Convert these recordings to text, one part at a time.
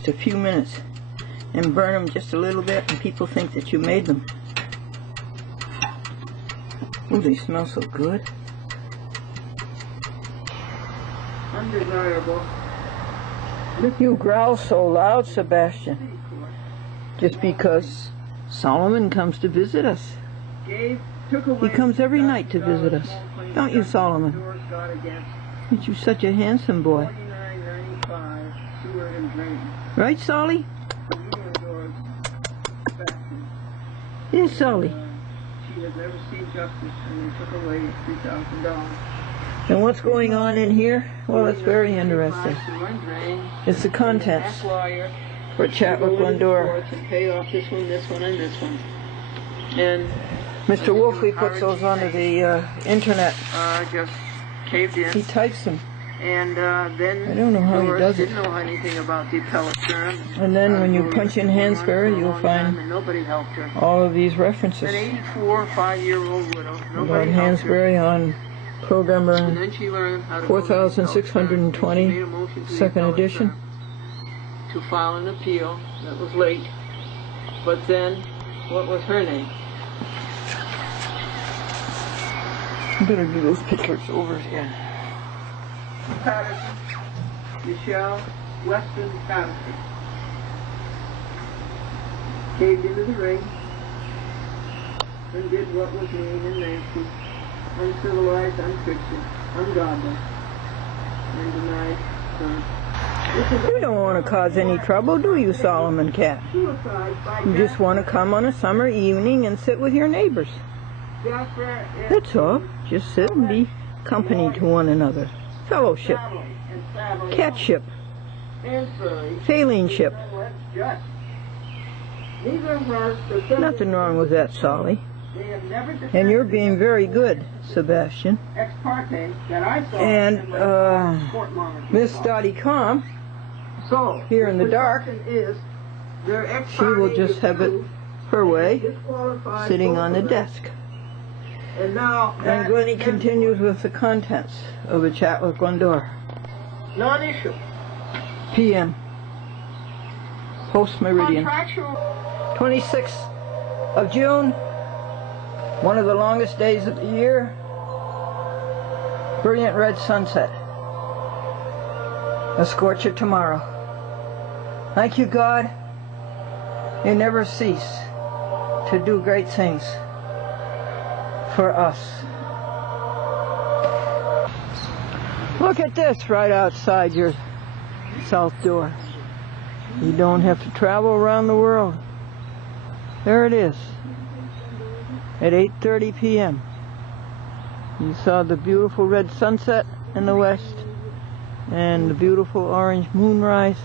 Just a few minutes and burn them just a little bit, and people think that you made them. Oh, they smell so good. Undesirable. You growl so loud, Sebastian. Just because Solomon comes to visit us. He comes every night to visit us. Don't you, Solomon? Aren't you such a handsome boy? Right, Solly? Yes, Solly. She has never seen justice, and they took away $3,000. And what's going on in here? Well, it's very interesting. It's the contents for Chatwick, Glendora. Pay off this one, and this one. And Mr. Wolfley puts those onto the internet. Just caved in. He types them. And then I don't know how he does it. Didn't know anything about the appellate term. And then when you punch in Hansberry, you'll find nobody helped her. all of these references An 84, 5-year-old widow. about Nobody helped her. Hansberry on Programmer And then she learned how to 4620, second edition. To file an appeal that was late. But then, what was her name? I better do those pictures over here. Patterson, Michelle Weston Patterson. Caved into the ring and did what was mean and nasty, uncivilized, unchristian, ungodly, and denied her. You don't want to cause any trouble, do you, Solomon Cat? You just want to come on a summer evening and sit with your neighbors. That's all. Just sit and be company to one another. Fellowship, catship, failingship. Nothing wrong with that, Solly. And you're being very good, Sebastian. And Miss Dottie Com, here in the dark, she will just have it her way, sitting on the desk. And Glennie continues with the contents of the Chatwick, Glendora. Non-issue. PM. Post Meridian. 26th of June. One of the longest days of the year. Brilliant red sunset. A scorcher tomorrow. Thank you, God. You never cease to do great things for us. Look at this right outside your south door. You don't have to travel around the world. There it is at 8:30 p.m. You saw the beautiful red sunset in the west and the beautiful orange moonrise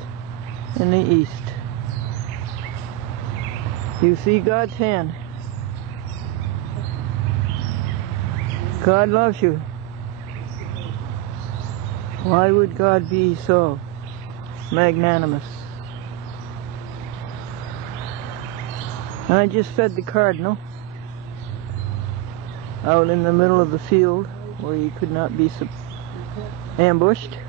in the east. You see God's hand. God loves you. Why would God be so magnanimous? I just fed the cardinal out in the middle of the field where he could not be ambushed.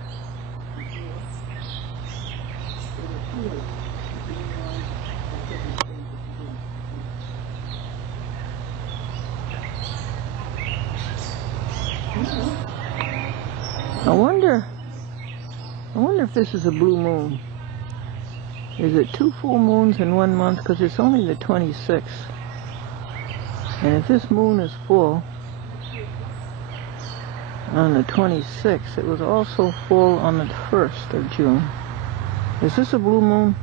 I wonder if this is a blue moon. Is it 2 full moons in 1 month? Because it's only the 26th. And if this moon is full on the 26th, it was also full on the 1st of June. Is this a blue moon?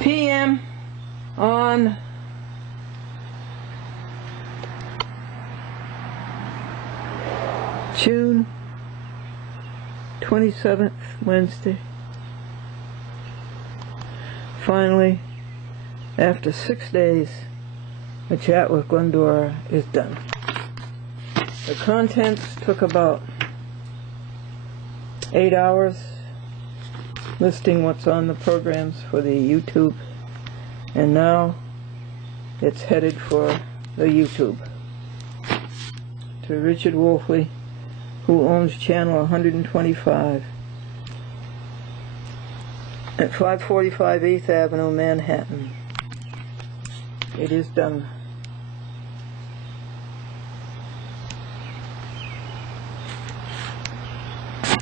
PM on June 27th, Wednesday. Finally, after 6 days, the Chatwick, Glendora is done. The contents took about 8 hours, listing what's on the programs for the YouTube, and now it's headed for the YouTube to Richard Wolfley who owns channel 125 at 545 8th Avenue, Manhattan. It is done.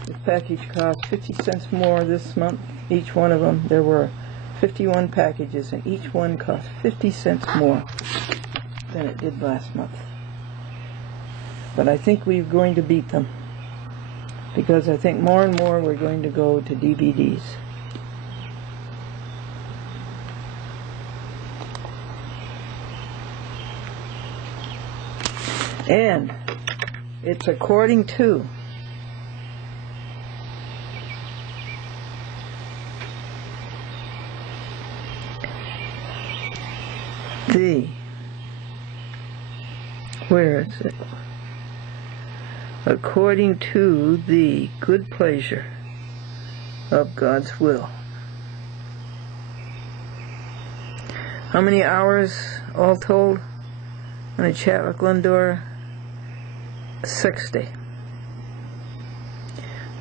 This package cost 50 cents more this month, each one of them. There were 51 packages, and each one cost 50 cents more than it did last month. But I think we're going to beat them, because I think more and more we're going to go to DVDs. And it's according to where is it? According to the good pleasure of God's will. How many hours all told on a chat with Glendora? 60.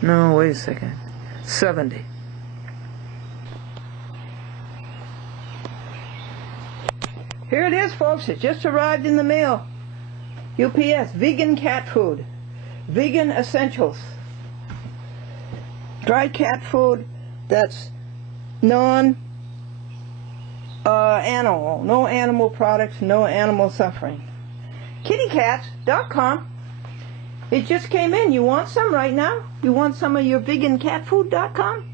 No, wait a second. 70. Here it is, folks. It just arrived in the mail. UPS, vegan cat food. Vegan essentials. Dried cat food that's non-animal. No animal products, no animal suffering. Kittycats.com. It just came in. You want some right now? You want some of your vegancatfood.com?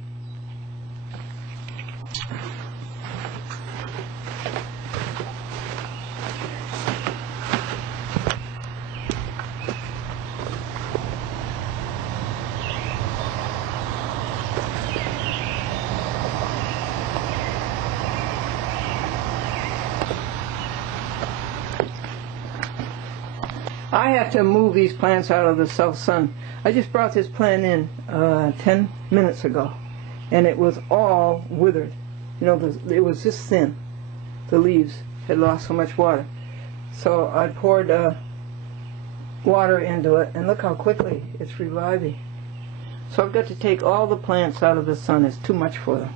I have to move these plants out of the south sun. I just brought this plant in 10 minutes ago, and it was all withered. You know, it was this thin. The leaves had lost so much water. So I poured water into it, and look how quickly it's reviving. So I've got to take all the plants out of the sun. It's too much for them.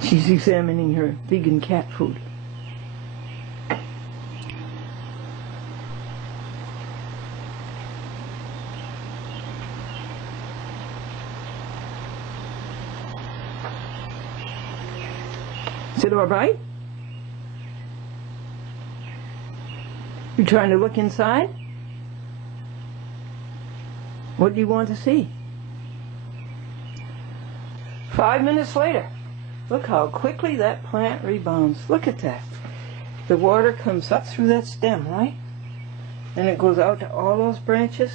She's examining her vegan cat food. Is it all right? You trying to look inside? What do you want to see? 5 minutes later. Look how quickly that plant rebounds. Look at that. The water comes up through that stem, right? And it goes out to all those branches,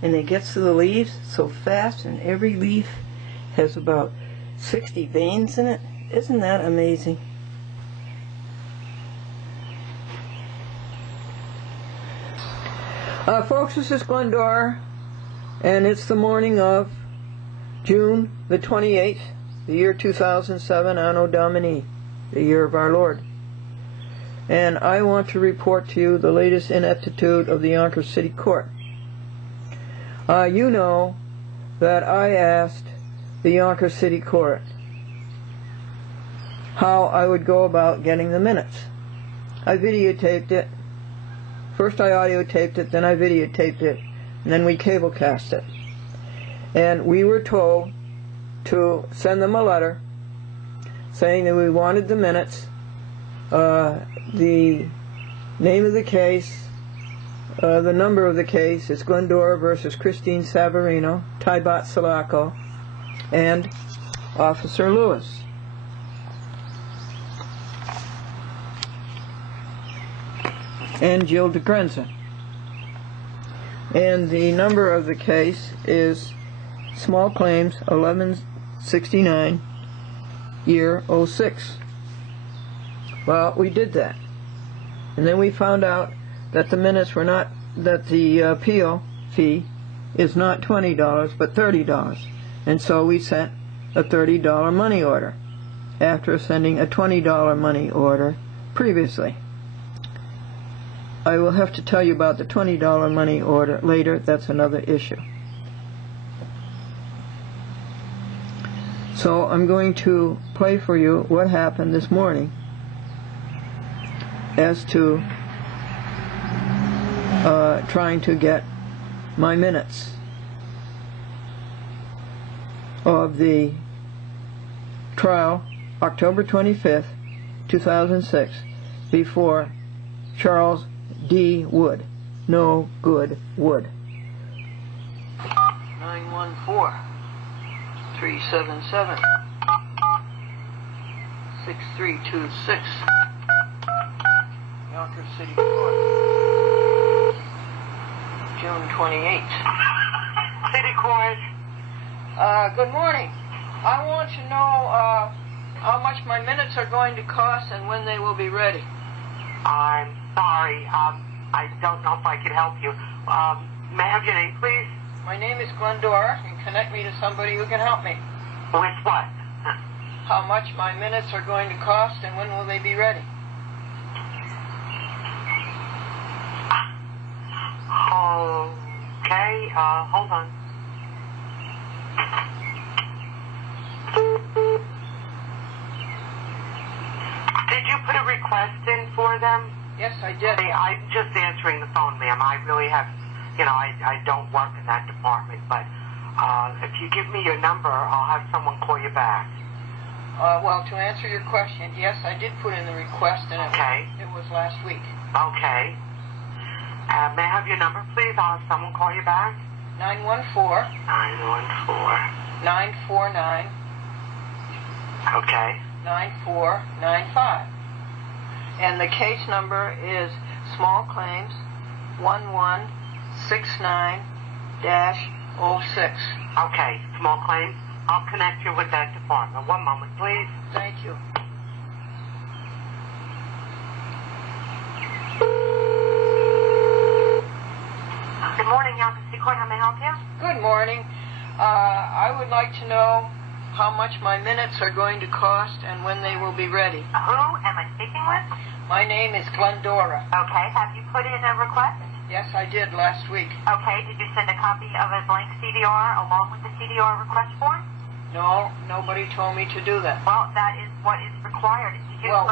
and it gets to the leaves so fast, and every leaf has about 60 veins in it. Isn't that amazing? Folks, this is Glendora, and it's the morning of June the 28th. The year 2007, Anno Domini, the year of our Lord. And I want to report to you the latest ineptitude of the Yonkers City Court. You know that I asked the Yonkers City Court how I would go about getting the minutes. I videotaped it. First I audio taped it, then I videotaped it, and then we cable cast it. And we were told to send them a letter saying that we wanted the minutes, the name of the case, the number of the case is Glendora versus Christine Savarino, Tybat Sulaco, and Officer Lewis. And Jill DeGrenza. And the number of the case is small claims 1169, year 06. Well, we did that. And then we found out that the minutes were not, that the appeal fee is not $20 but $30. And so we sent a $30 money order after sending a $20 money order previously. I will have to tell you about the $20 money order later. That's another issue. So I'm going to play for you what happened this morning as to trying to get my minutes of the trial, October 25th, 2006, before Charles D. Wood. No good Wood. 914-377-6326. Yonkers City Court. June 28th. City Court. Good morning. I want to know how much my minutes are going to cost and when they will be ready. I'm sorry. I don't know if I can help you. May I have your name, please? My name is Glendora, and connect me to somebody who can help me. With what? How much my minutes are going to cost and when will they be ready? Okay, hold on. Did you put a request in for them? Yes, I did. I'm just answering the phone, ma'am. I really have, I don't work in that department, but if you give me your number, I'll have someone call you back. Well, to answer your question, yes, I did put in the request, and it was last week. Okay. May I have your number, please? I'll have someone call you back. 914-949. Okay. 9495. And the case number is small claims 1169-06. Okay, small claims. I'll connect you with that department. One moment, please. Thank you. Good morning, Yonkers City Court. How may I help you? Good morning. I would like to know how much my minutes are going to cost and when they will be ready. Who am I speaking with? My name is Glendora. Okay, have you put in a request? Yes, I did last week. Okay, did you send a copy of a blank CDR along with the CDR request form? No, nobody told me to do that. Well, that is what is required. Well,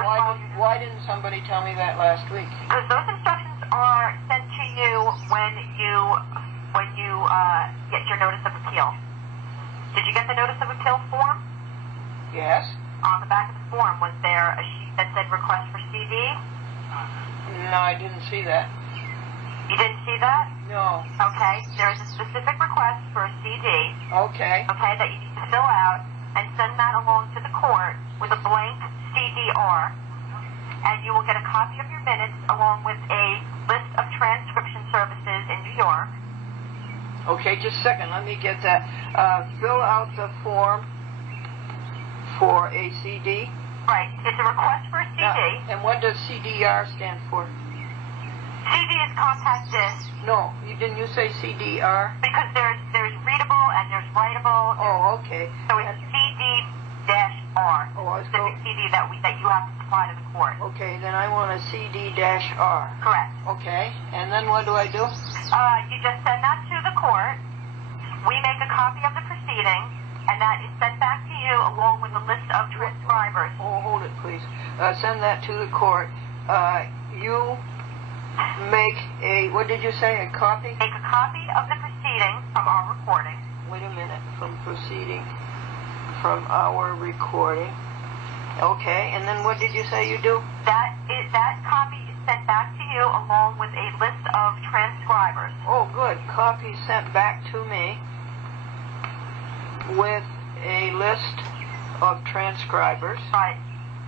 why didn't somebody tell me that last week? Because those instructions are sent to you when you get your notice of appeal. Did you get the notice of appeal form? Yes. On the back of the form, was there a sheet that said request for CD? No, I didn't see that. You didn't see that? No. Okay, there is a specific request for a CD. Okay. Okay, that you need to fill out and send that along to the court with a blank CDR. And you will get a copy of your minutes along with a list of transcription services in New York. Okay, just a second. Let me get that. Fill out the form for a CD. Right. It's a request for a CD. Now, and what does CDR stand for? CD is compact disc. No, didn't you say CDR? Because there's readable and there's writable. Oh, okay. So it's CD-R. Oh, specific CD that you have to supply to the court. Okay, then I want a CD-R. Correct. Okay, and then what do I do? You just send that to the court. We make a copy of the proceeding, and that is sent back to you along with a list of transcribers. Oh, hold it, please. Send that to the court. You make a, what did you say, a copy? Make a copy of the proceeding from our recording. Wait a minute, from proceeding from our recording. Okay, and then what did you say you do? That copy is sent back to you along with a list of transcribers. Oh, good. Copy sent back to me with a list of transcribers. Right.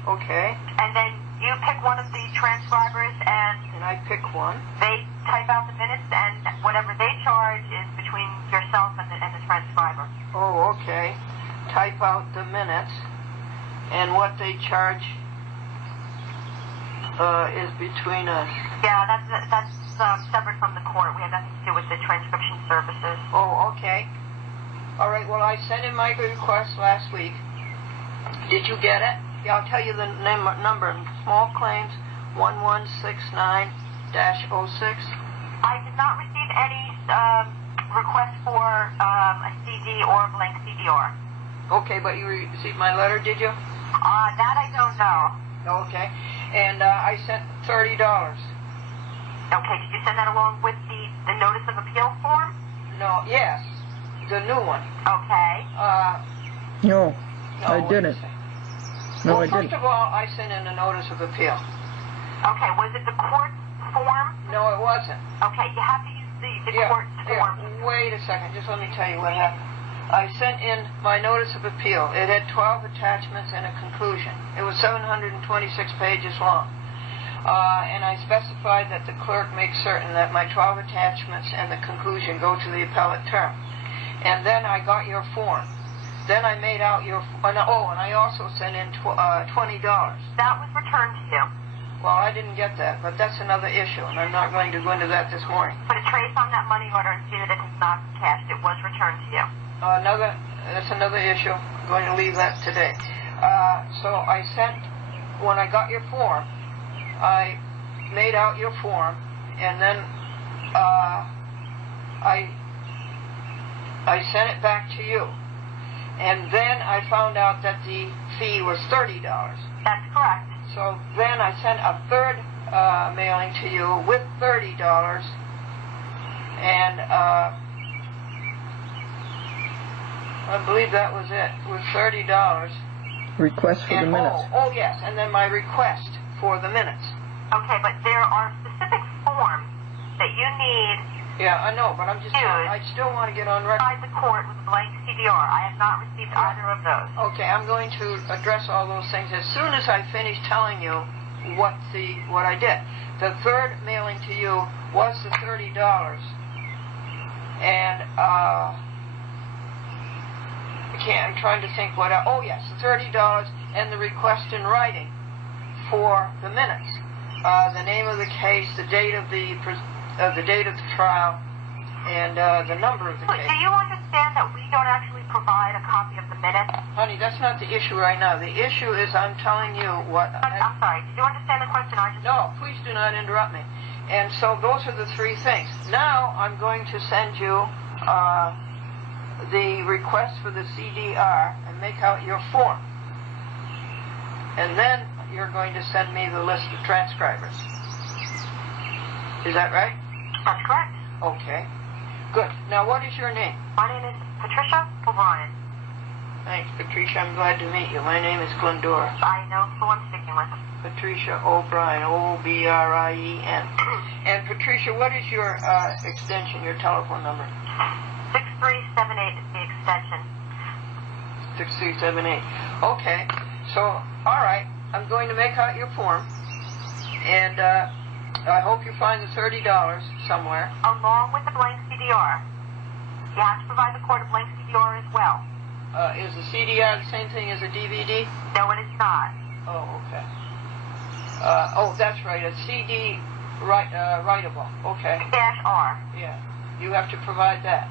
Okay. And then you pick one of the transcribers and I pick one. They type out the minutes, and whatever they charge is between yourself and the transcriber. Oh, okay. Type out the minutes, and what they charge is between us. Yeah, that's separate from the court. We have nothing to do with the transcription services. Oh, okay. All right, well, I sent in my request last week. Did you get it? Yeah, I'll tell you the number. Small claims 1169-06. I did not receive any request for a CD or a blank CDR. Okay, but you received my letter, did you? That I don't know. Okay. And I sent $30. Okay, did you send that along with the notice of appeal form? No, yes, the new one. Okay. No, I wait a didn't. second. No, Well, I first didn't. of all, I sent in a notice of appeal. Okay, was it the court form? No, it wasn't. Okay, you have to use the court form. Wait a second. Just let me tell you what happened. I sent in my notice of appeal. It had 12 attachments and a conclusion. It was 726 pages long. And I specified that the clerk make certain that my 12 attachments and the conclusion go to the appellate term. And then I got your form. Then I made out your... and I also sent in $20. That was returned to you. Well, I didn't get that, but that's another issue, and I'm not going to go into that this morning. Put a trace on that money order and see that it has not been cashed. It was returned to you. That's another issue. I'm going to leave that today. So I sent... when I got your form, I made out your form, and then I sent it back to you. And then I found out that the fee was $30. That's correct. So then I sent a third mailing to you with $30, and I believe that was it, with $30. Request for the minutes. Oh yes, and then my request for the minutes. Okay, but there are specific forms that you need Yeah, I know, but I still want to get on record. by the court with a blank CDR. I have not received either of those. Okay, I'm going to address all those things as soon as I finish telling you what I did. The third mailing to you was the $30, and I'm trying to think what else. Oh yes, the $30 and the request in writing for the minutes, the name of the case, the date of the trial, and the number of the case. Do you understand that we don't actually provide a copy of the minutes? Honey, that's not the issue right now. The issue is I'm telling you what... I'm sorry. Did you understand the question? No, please do not interrupt me. And so those are the three things. Now I'm going to send you the request for the CDR and make out your form. And then you're going to send me the list of transcribers. Is that right? That's correct. Okay. Good. Now, what is your name? My name is Patricia O'Brien. Thanks, Patricia. I'm glad to meet you. My name is Glendora. I know who I'm speaking with. Patricia O'Brien, O-B-R-I-E-N. And Patricia, what is your extension, your telephone number? 6378 is the extension. 6378. Okay. So, all right. I'm going to make out your form, and I hope you find the $30 somewhere. Along with the blank CDR. You have to provide the court a blank CDR as well. Is the CDR the same thing as a DVD? No, it is not. Oh, okay. That's right. A CD writable. Okay. -R. Yeah. You have to provide that.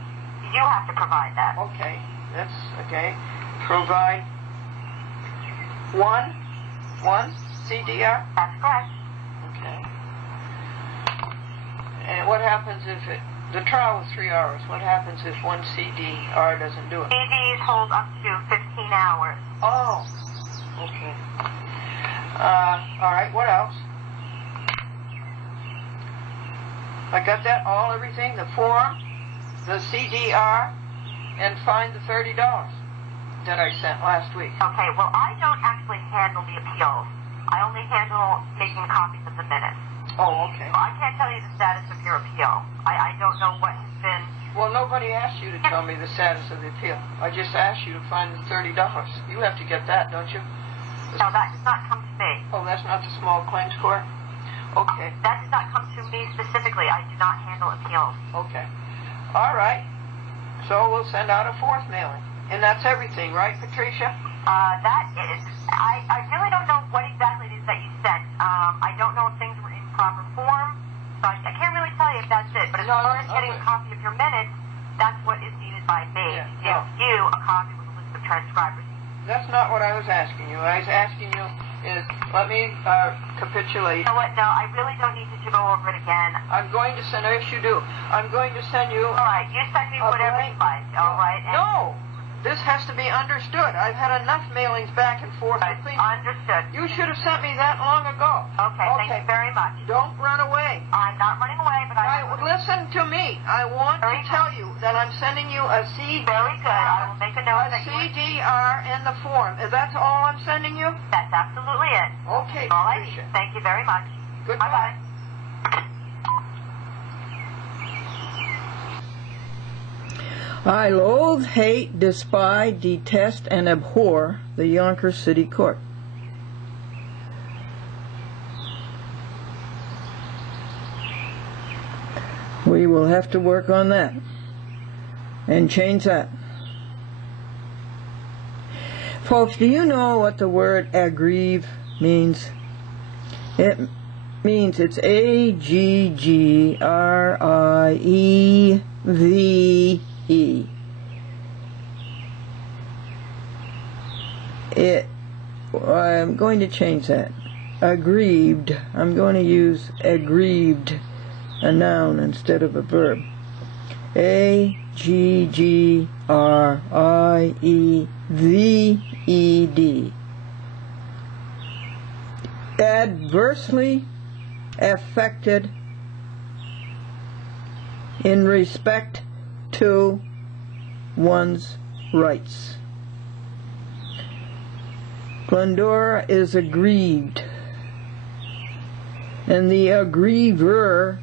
You have to provide that. Okay. That's okay. Provide one CDR? That's correct. Okay. And what happens if the trial was 3 hours? What happens if one CDR doesn't do it? CDs hold up to 15 hours. Oh. Okay. All right. What else? I got that all, everything, the form, the CDR, and find the $30 that I sent last week. Okay, well, I don't actually handle the appeals. I only handle making copies of the minutes. Oh, okay. So I can't tell you the status of your appeal. I don't know what has been... Well, nobody asked you to tell me the status of the appeal. I just asked you to find the $30. You have to get that, don't you? No, that did not come to me. Oh, that's not the small claims court? Okay. That did not come to me specifically. I do not handle appeals. Okay. All right. So we'll send out a fourth mailing. And that's everything, right, Patricia? That is... I really don't know what exactly it is that you sent. I don't know if things were in proper form, so I can't really tell you if that's it. But as far as getting a copy of your minutes, that's what is needed by me. Yeah, Give you a copy with a list of transcribers. That's not what I was asking you. I was asking you is, let me capitulate. You know what? No, I really don't need you to go over it again. I'm going to send, yes you do, I'm going to send you... All right, you send me whatever you like, all right? And no! This has to be understood. I've had enough mailings back and forth. Understood. You should have sent me that long ago. Okay, thank you very much. Don't run away. I'm not running away, but Listen to me. I want to tell you that I'm sending you a CD. Very good. I will make a note that CDR in the form. That's all I'm sending you? That's absolutely it. Okay. All right. Thank you very much. Goodbye. Bye-bye. I loathe, hate, despise, detest, and abhor the Yonkers City Court. We will have to work on that and change that. Folks, do you know what the word aggrieve means? It means it's A-G-G-R-I-E-V-E. I'm going to change that. Aggrieved. I'm going to use aggrieved, a noun instead of a verb. A-G-G-R-I-E-V-E-D. Adversely affected in respect to one's rights. Glendora is aggrieved, and the aggriever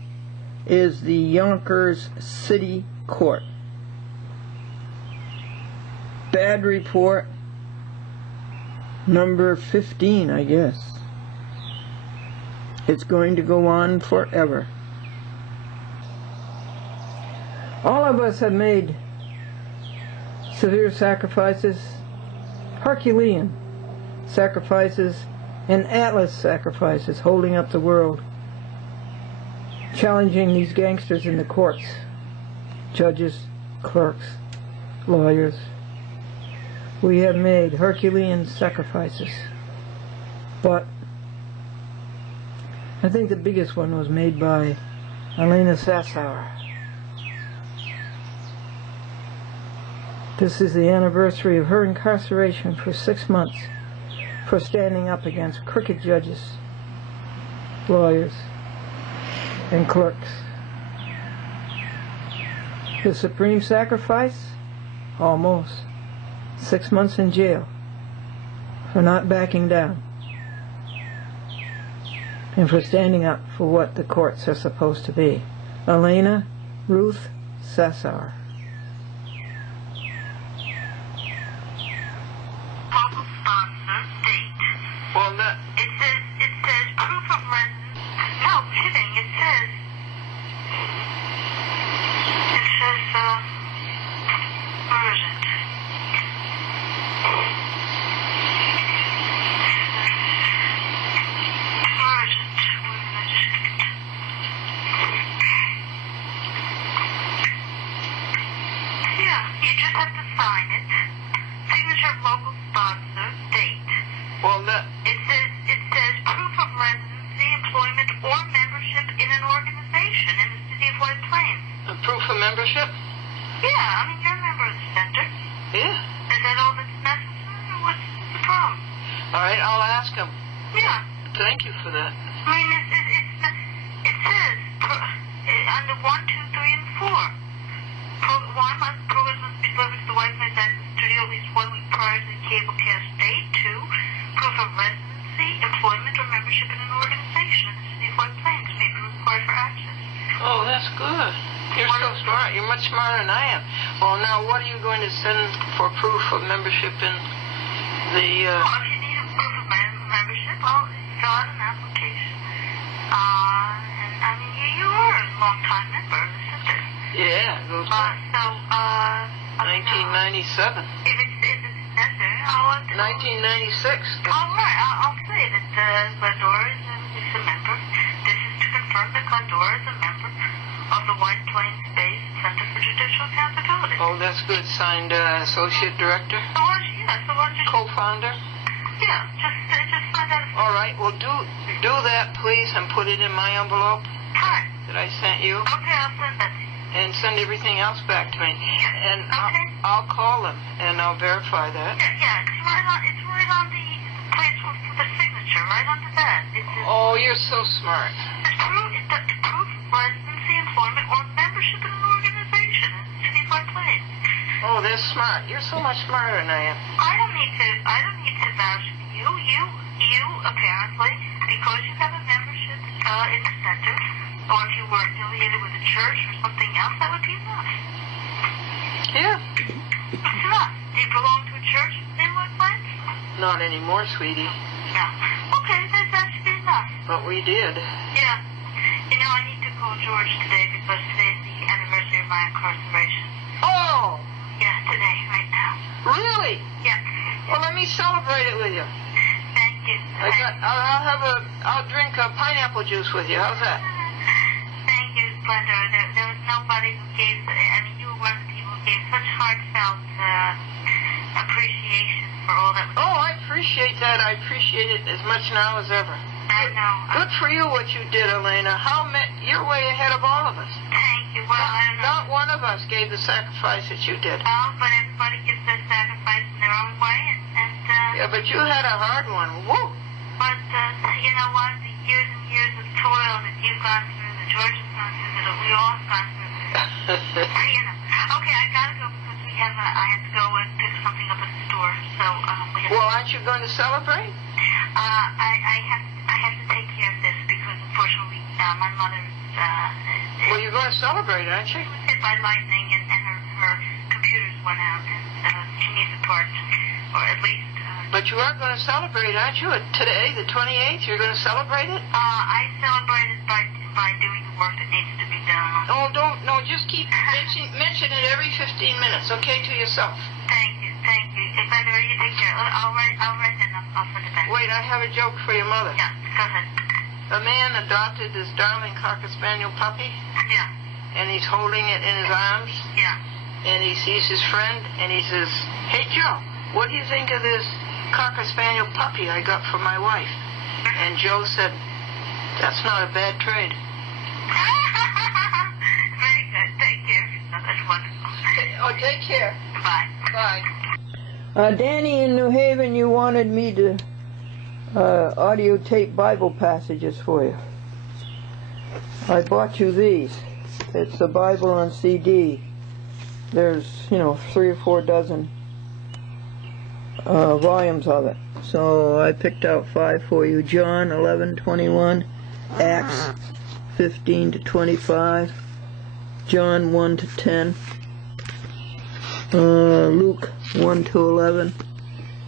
is the Yonkers City Court. Bad report number 15, I guess. It's going to go on forever. All of us have made severe sacrifices, Herculean sacrifices, and Atlas sacrifices, holding up the world, challenging these gangsters in the courts, judges, clerks, lawyers. We have made Herculean sacrifices, but I think the biggest one was made by Elena Sassauer. This is the anniversary of her incarceration for 6 months for standing up against crooked judges, lawyers, and clerks. The supreme sacrifice? Almost. 6 months in jail for not backing down and for standing up for what the courts are supposed to be. Elena Ruth Sassauer. Well, that... It says proof of residence. No, kidding. It says where is it? Yeah, you just have to sign it. Signature of local sponsor, date. Well, that... It says proof of residency, employment, or membership in an organization in the city of White Plains. A proof of membership? Yeah, I mean, you're a member of the center. Yeah. Is that all that's necessary? What's the problem? All right, I'll ask him. Yeah. Thank you for that. I mean, it says under 1, 2, 3, and 4. 1, programs must be delivered to the White Plains Access Studio at least 1 week prior to the cable cast date. 2, proof of residency, employment, or membership in an organization in the city of White Plains may be required for access. Oh, that's good. You're so smart. You're much smarter than I am. Well, now, what are you going to send for proof of membership in the... Well, if you need a proof of membership, well, fill out an application. And, I mean, you are a long-time member of the center. Yeah, it goes back. 1997. If it's necessary, I'll... 1996. All right, I'll say that Glendora is a member. This is to confirm that Glendora is a member of the White Plains-based Center for Judicial Accountability. Oh, that's good. Signed Associate Director? So why don't you... Co-founder? Yeah, just sign All right, well, do that, please, and put it in my envelope Sure. that I sent you, Okay, I'll send that to you. and send everything else back to me. And Okay. I'll call them, and I'll verify that. Yeah, it's right on the place for the signature, right under that. Oh, you're so smart. The proof of residency, employment, or membership in an organization in City Park Place. Oh, they're smart. You're so much smarter than I am. I don't need to vouch for you. You apparently, because you have a membership in the center, or if you were affiliated with a church or something else, that would be enough. Yeah. It's enough. Do you belong to a church in White Plains? Not anymore, sweetie. No. Okay, that should be enough. But we did. Yeah. You know, I need to call George today because today's the anniversary of my incarceration. Oh, Yeah, today, right now. really? Yeah. Well, let me celebrate it with you. Thank you. I'll drink pineapple juice with you. How's that? Thank you, Glendora. There was nobody who gave, you were one of the people who gave such heartfelt appreciation for all that was. Oh, I appreciate that. I appreciate it as much now as ever. I know. Good for you what you did, Elena. You're way ahead of all of us. Thank you. Well, I don't know. Not one of us gave the sacrifice that you did. Oh, but everybody gives their sacrifice in their own way, and Yeah, but you had a hard one. Woo! but you know what? The years and years of toil that you've gone through, that George has gone through, that we all have gone through. You know. Okay, I gotta go because I have to go and pick something up at the store. So we have. Well, aren't you going to celebrate? I have to take care of this because unfortunately my mother is. Well, you're going to celebrate, aren't you? She was hit by lightning and her computers went out and she needs a part, or at least. But you are going to celebrate, aren't you? Today, the 28th, you're going to celebrate it? I celebrate it by doing the work that needs to be done. Oh, just keep mention it every 15 minutes, okay, to yourself. Thank you. Glendora, you take care. I'll write and I'll send it back. Wait, I have a joke for your mother. Yeah, go ahead. A man adopted this darling Cocker Spaniel puppy, Yeah, and he's holding it in his arms, yeah. and he sees his friend, and he says, "Hey, Joe, what do you think of this Cocker Spaniel puppy I got for my wife?" And Joe said, "That's not a bad trade." Very good. Take care. That's wonderful. Oh, take care. Bye. Bye. Danny in New Haven, you wanted me to audio tape Bible passages for you. I bought you these. It's the Bible on CD. There's, 3 or 4 dozen volumes of it. So I picked out 5 for you. John 11:21, Acts 15-25, John 1-10, Luke 1-11,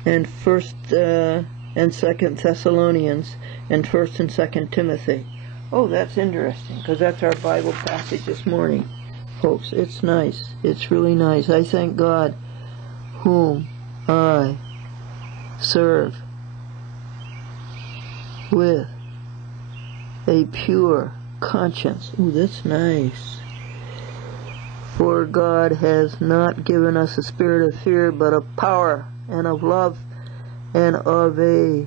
and 1st and 2nd Thessalonians, and 1st and 2nd Timothy. Oh, that's interesting, because that's our Bible passage this morning, folks. It's nice. It's really nice. I thank God, whom I serve with a pure conscience. Ooh, that's nice. For God has not given us a spirit of fear, but of power and of love and of a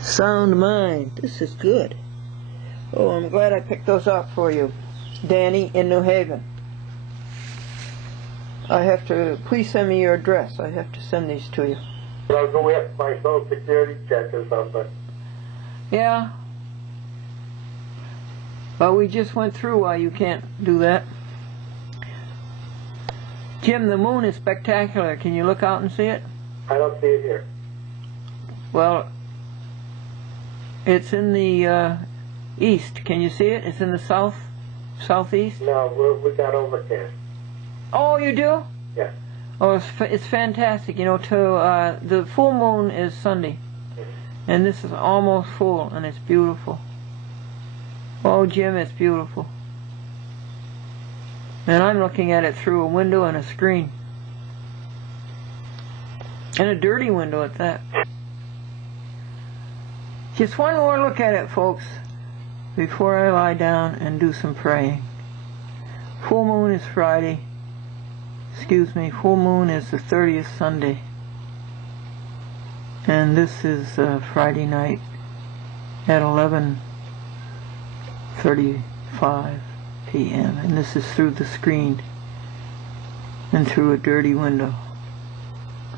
sound mind. This is good. Oh, I'm glad I picked those up for you, Danny in New Haven. Please send me your address. I have to send these to you. I'll go with my Social Security check or something. Yeah. But we just went through why you can't do that. Jim, the moon is spectacular. Can you look out and see it? I don't see it here. Well, it's in the east. Can you see it? It's in the southeast? No, we got overcast. Oh, you do? Yeah. Oh, it's fantastic. The full moon is Sunday. And this is almost full, and it's beautiful. Oh, Jim, it's beautiful. And I'm looking at it through a window and a screen. And a dirty window at that. Just one more look at it, folks, before I lie down and do some praying. Full moon is Friday. Full moon is the 30th Sunday. And this is Friday night at 11:35 p.m. and this is through the screen and through a dirty window.